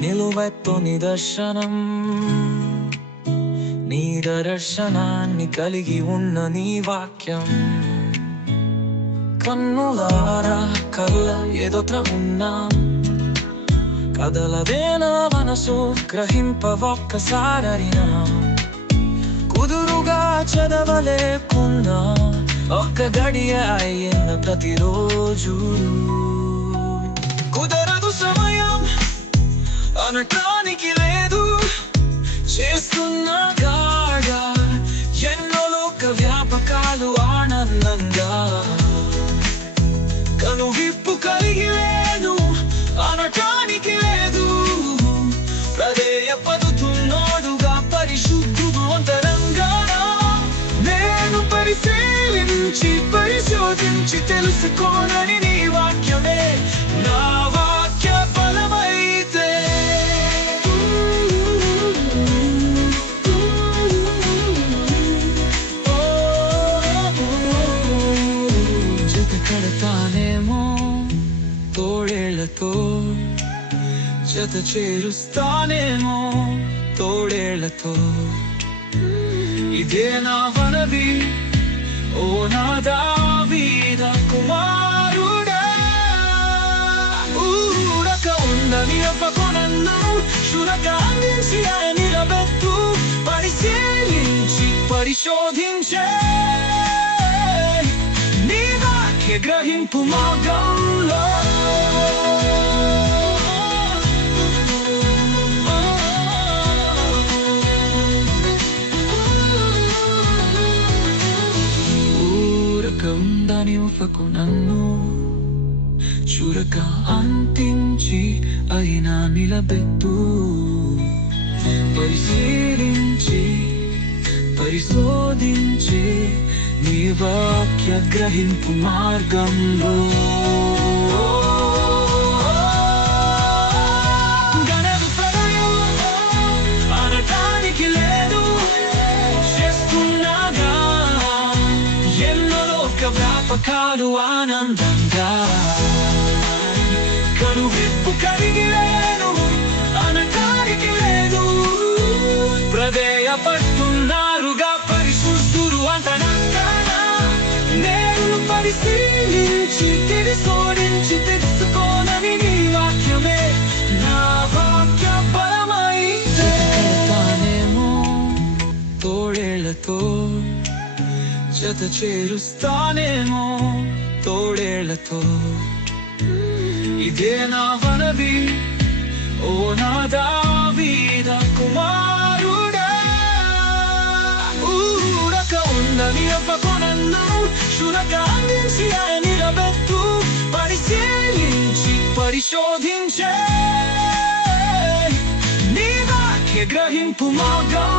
నిలువెత్తు నిదర్శనం. నీ దర్శనాన్ని కలిగి ఉన్న నీ వాక్యం. కన్నులారా కళ్ళ ఎదుట ఉన్నా కదలదేనా మనసు గ్రహింప ఒక్కసారైనా కుదురుగా చదవలేకున్నా. ఒక్క గడియ అయిన ప్రతిరోజు. అనటానికి లేదు చేస్తున్న గాగా ఎన్నో లోక వ్యాపకాలు ఆనందంగా కనువిప్పు కలిగి లేదు అనటానికి లేదు ప్రదేయ పదుతున్నాడుగా పరిశుద్ధుడు అంతరంగా నేను పరిశీలించి పరిశోధించి తెలుసుకోనని నీ వాక్యమే నా నేమో తోడేళ్ళతో జత చేరుస్తానేమో? తోడేళ్ళతో ఇదే నా వనవి ఓ నా దావీద కుమారుడా. ఊరక ఉందని అప్పకొనన్ను శురక అందించి ఆయన నిలబెత్తు పరిశీలించి పరిశోధించే. గ్రహింపు మార్గంలో ఊరక ఉందని ఊహకు నన్ను చూరక అంతించి అయినా నిలబెట్టు పరిశీలించి పరిశోధించి వాక్య గ్రహింపు మార్గంలో. వ్యాపకాలు ఆనందంగా. కనువిప్పు కలిగిలే పరిశీలించి తెలుసోడించి తెలుసుకోనని నీ వాక్యమే నా వాక్య బలమైతే తానేమో తోడేళ్ళతో జత చేరుస్తానేమో తోడేళ్ళతో ఇదే నా వనవి ఓ నా దావీద కుమారుడా ఊరక ఉందని అప్పకొనన్ను శునక అందించి ఆయన నిలబెట్టు పరిశీలించి పరిశోధించే నీ వాక్య గ్రహింపు మార్గం